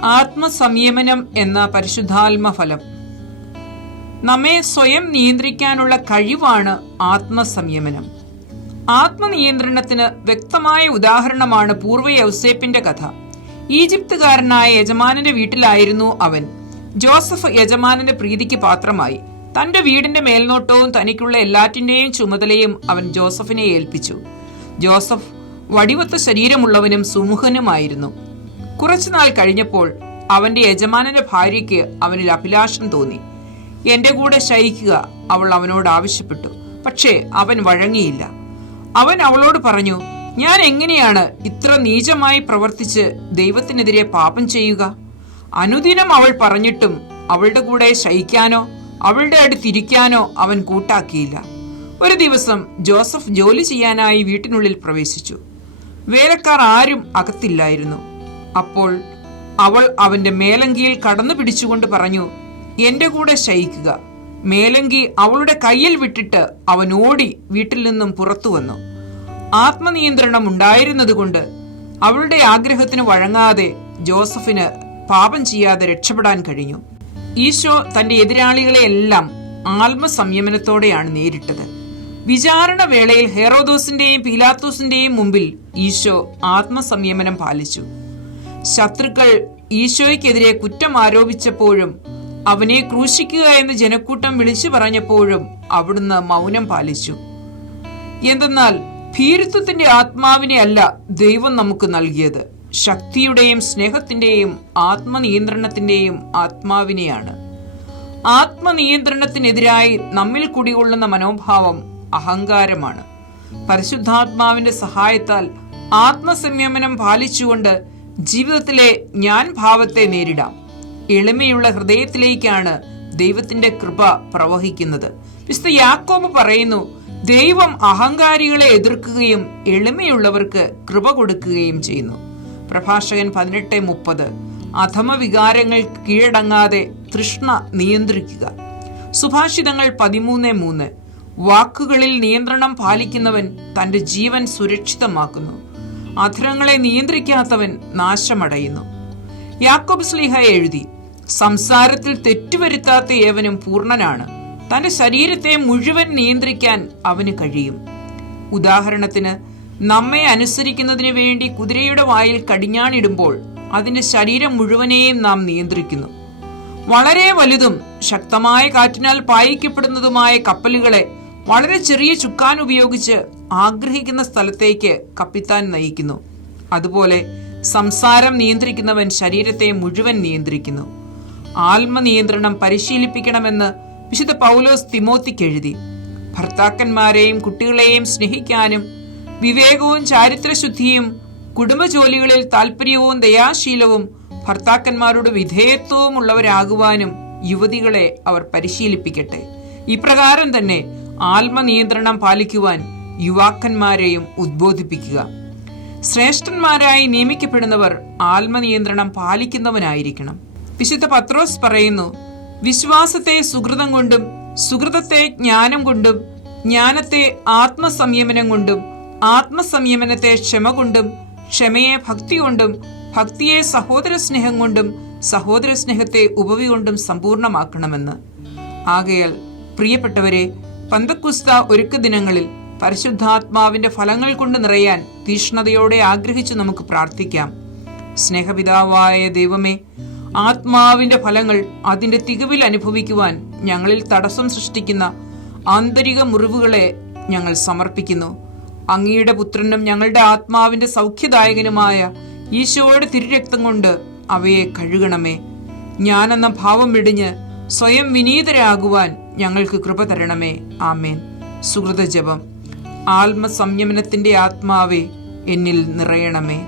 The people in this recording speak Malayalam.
ആത്മസംയമനം എന്ന പരിശുദ്ധാത്മ ഫലം നമ്മെ സ്വയം നിയന്ത്രിക്കാനുള്ള കഴിവാണ് ആത്മസംയമനം. ആത്മനിയന്ത്രണത്തിന് വ്യക്തമായ ഉദാഹരണമാണ് പൂർവ യൗസേപ്പിന്റെ കഥ. ഈജിപ്തുകാരനായ യജമാനന്റെ വീട്ടിലായിരുന്നു അവൻ. ജോസഫ് യജമാനന്റെ പ്രീതിക്ക് പാത്രമായി. തന്റെ വീടിന്റെ മേൽനോട്ടവും തനിക്കുള്ള എല്ലാറ്റിന്റെയും ചുമതലയും അവൻ ജോസഫിനെ ഏൽപ്പിച്ചു. ജോസഫ് വടിവത്ത ശരീരമുള്ളവനും സുമുഖനുമായിരുന്നു. കുറച്ചുനാൾ കഴിഞ്ഞപ്പോൾ അവന്റെ യജമാനന്റെ ഭാര്യയ്ക്ക് അവനിൽ അഭിലാഷം തോന്നി. എന്റെ കൂടെ ശയിക്കുക അവൾ അവനോട് ആവശ്യപ്പെട്ടു. പക്ഷേ അവൻ വഴങ്ങിയില്ല. അവൻ അവളോട് പറഞ്ഞു ഞാൻ എങ്ങനെയാണ് ഇത്ര നീചമായി പ്രവർത്തിച്ച് ദൈവത്തിനെതിരെ പാപം ചെയ്യുക? അനുദിനം അവൾ പറഞ്ഞിട്ടും അവളുടെ കൂടെ ശയിക്കാനോ അവളുടെ അടുത്തിരിക്കാനോ അവൻ കൂട്ടാക്കിയില്ല. ഒരു ദിവസം ജോസഫ് ജോലി ചെയ്യാനായി വീട്ടിനുള്ളിൽ പ്രവേശിച്ചു. വേലക്കാർ ആരും അകത്തില്ലായിരുന്നു. അപ്പോൾ അവൾ അവന്റെ മേലങ്കിയിൽ കടന്നു പിടിച്ചുകൊണ്ട് പറഞ്ഞു എന്റെ കൂടെ ശയിക്കുക. മേലങ്കി അവളുടെ കയ്യിൽ വിട്ടിട്ട് അവൻ ഓടി വീട്ടിൽ നിന്നും പുറത്തു വന്നു. ആത്മനിയന്ത്രണം ഉണ്ടായിരുന്നതുകൊണ്ട് അവളുടെ ആഗ്രഹത്തിന് വഴങ്ങാതെ ജോസഫിന് പാപം ചെയ്യാതെ രക്ഷപ്പെടാൻ കഴിഞ്ഞു. ഈശോ തന്റെ എതിരാളികളെയെല്ലാം ആത്മസംയമനത്തോടെയാണ് നേരിട്ടത്. വിചാരണ വേളയിൽ ഹെറോദോസിന്റെയും പീലാത്തോസിന്റെയും മുമ്പിൽ ഈശോ ആത്മസംയമനം പാലിച്ചു. ശത്രുക്കൾ ഈശോയ്ക്കെതിരെ കുറ്റം ആരോപിച്ചപ്പോഴും അവനെ ക്രൂശിക്കുക എന്ന് ജനക്കൂട്ടം വിളിച്ചു പറഞ്ഞപ്പോഴും അവിടുന്ന് മൗനം പാലിച്ചു. എന്തെന്നാൽ ഭീരുത്വത്തിന്റെ ആത്മാവിനെ അല്ല ദൈവം നമുക്ക് നൽകിയത്. ശക്തിയുടെയും സ്നേഹത്തിന്റെയും ആത്മനിയന്ത്രണത്തിന്റെയും ആത്മാവിനെയാണ്. ആത്മനിയന്ത്രണത്തിനെതിരായി നമ്മിൽ കുടികൊള്ളുന്ന മനോഭാവം അഹങ്കാരമാണ്. പരിശുദ്ധാത്മാവിന്റെ സഹായത്താൽ ആത്മസംയമനം പാലിച്ചുകൊണ്ട് ജീവിതത്തിലെ ഞാൻ ഭാവത്തെ നേരിടാം. എളിമയുള്ള ഹൃദയത്തിലേക്കാണ് ദൈവത്തിന്റെ കൃപ പ്രവഹിക്കുന്നത്. വിശുദ്ധ യാക്കോബ് പറയുന്നു ദൈവം അഹങ്കാരികളെ എതിർക്കുകയും എളിമയുള്ളവർക്ക് കൃപ കൊടുക്കുകയും ചെയ്യുന്നു. പ്രഭാഷകൻ പതിനെട്ട് മുപ്പത്. അധമവികാരങ്ങൾ കീഴടങ്ങാതെ തൃഷ്ണ നിയന്ത്രിക്കുക. സുഭാഷിതങ്ങൾ പതിമൂന്ന് മൂന്ന്. വാക്കുകളിൽ നിയന്ത്രണം പാലിക്കുന്നവൻ തന്റെ ജീവൻ സുരക്ഷിതമാക്കുന്നു. അധരങ്ങളെ നിയന്ത്രിക്കാത്തവൻ നാശമടയുന്നു. യാക്കോബ് സ്ലീഹ എഴുതി സംസാരത്തിൽ തെറ്റുവരുത്താത്ത ഏവനും പൂർണനാണ്. തന്റെ ശരീരത്തെ മുഴുവൻ നിയന്ത്രിക്കാൻ അവന് കഴിയും. ഉദാഹരണത്തിന് നമ്മെ അനുസരിക്കുന്നതിന് വേണ്ടി കുതിരയുടെ വായിൽ കടിഞ്ഞാണിടുമ്പോൾ അതിന്റെ ശരീരം മുഴുവനെയും നാം നിയന്ത്രിക്കുന്നു. വളരെ വലുതും ശക്തമായ കാറ്റിനാൽ പായിക്കപ്പെടുന്നതുമായ കപ്പലുകളെ വളരെ ചെറിയ ചുക്കാൻ ഉപയോഗിച്ച് ആഗ്രഹിക്കുന്ന സ്ഥലത്തേക്ക് കപ്പിത്താൻ നയിക്കുന്നു. അതുപോലെ സംസാരം നിയന്ത്രിക്കുന്നവൻ ശരീരത്തെ മുഴുവൻ നിയന്ത്രിക്കുന്നു. ആത്മനിയന്ത്രണം പരിശീലിപ്പിക്കണമെന്ന് വിശുദ്ധ പൗലോസ് തിമോത്തിക്ക് എഴുതി ഭർത്താക്കന്മാരെയും കുട്ടികളെയും സ്നേഹിക്കാനും വിവേകവും ചാരിത്രശുദ്ധിയും കുടുംബജോലികളിൽ താല്പര്യവും ദയാശീലവും ഭർത്താക്കന്മാരുടെ വിധേയത്വവും ഉള്ളവരാകുവാനും യുവതികളെ അവർ പരിശീലിപ്പിക്കട്ടെ. ഇപ്രകാരം തന്നെ ആത്മനിയന്ത്രണം പാലിക്കുവാൻ യുവാക്കന്മാരെയും ഉദ്ബോധിപ്പിക്കുക. ശ്രേഷ്ഠന്മാരായി നിയമിക്കപ്പെടുന്നവർ ആത്മനിയന്ത്രണം പാലിക്കുന്നവനായിരിക്കണം. വിശുദ്ധ പത്രോസ് പറയുന്നു വിശ്വാസത്തെ സുഹൃതം കൊണ്ടും സുഹൃതത്തെ ജ്ഞാനം കൊണ്ടും ജ്ഞാനത്തെ ആത്മസംയമനം കൊണ്ടും ആത്മസംയമനത്തെ ക്ഷമ കൊണ്ടും ക്ഷമയെ ഭക്തി കൊണ്ടും ഭക്തിയെ സഹോദര സ്നേഹം കൊണ്ടും സഹോദര സ്നേഹത്തെ ഉപവി കൊണ്ടും സമ്പൂർണമാക്കണമെന്ന്. ആകയാൽ പ്രിയപ്പെട്ടവരെ പന്തക്കുസ്ത ഒരുക്ക ദിനങ്ങളിൽ പരിശുദ്ധാത്മാവിന്റെ ഫലങ്ങൾ കൊണ്ട് നിറയാൻ തീഷ്ണതയോടെ ആഗ്രഹിച്ചു നമുക്ക് പ്രാർത്ഥിക്കാം. സ്നേഹപിതാവായ ദൈവമേ ആത്മാവിന്റെ ഫലങ്ങൾ അതിന്റെ തികവിൽ അനുഭവിക്കുവാൻ ഞങ്ങളിൽ തടസ്സം സൃഷ്ടിക്കുന്ന ആന്തരിക മുറിവുകളെ ഞങ്ങൾ സമർപ്പിക്കുന്നു. അങ്ങയുടെ പുത്രനും ഞങ്ങളുടെ ആത്മാവിന്റെ സൗഖ്യദായകനുമായ ഈശോയുടെ തിരുരക്തം കൊണ്ട് അവയെ കഴുകണമേ. ഞാനെന്ന ഭാവം വെടിഞ്ഞ് സ്വയം വിനീതരാകുവാൻ ഞങ്ങൾക്ക് കൃപ തരണമേ. ആമേൻ. സുഹൃത ജപം ആത്മസംയമനത്തിന്റെ ആത്മാവേ എന്നിൽ നിറയണമേ.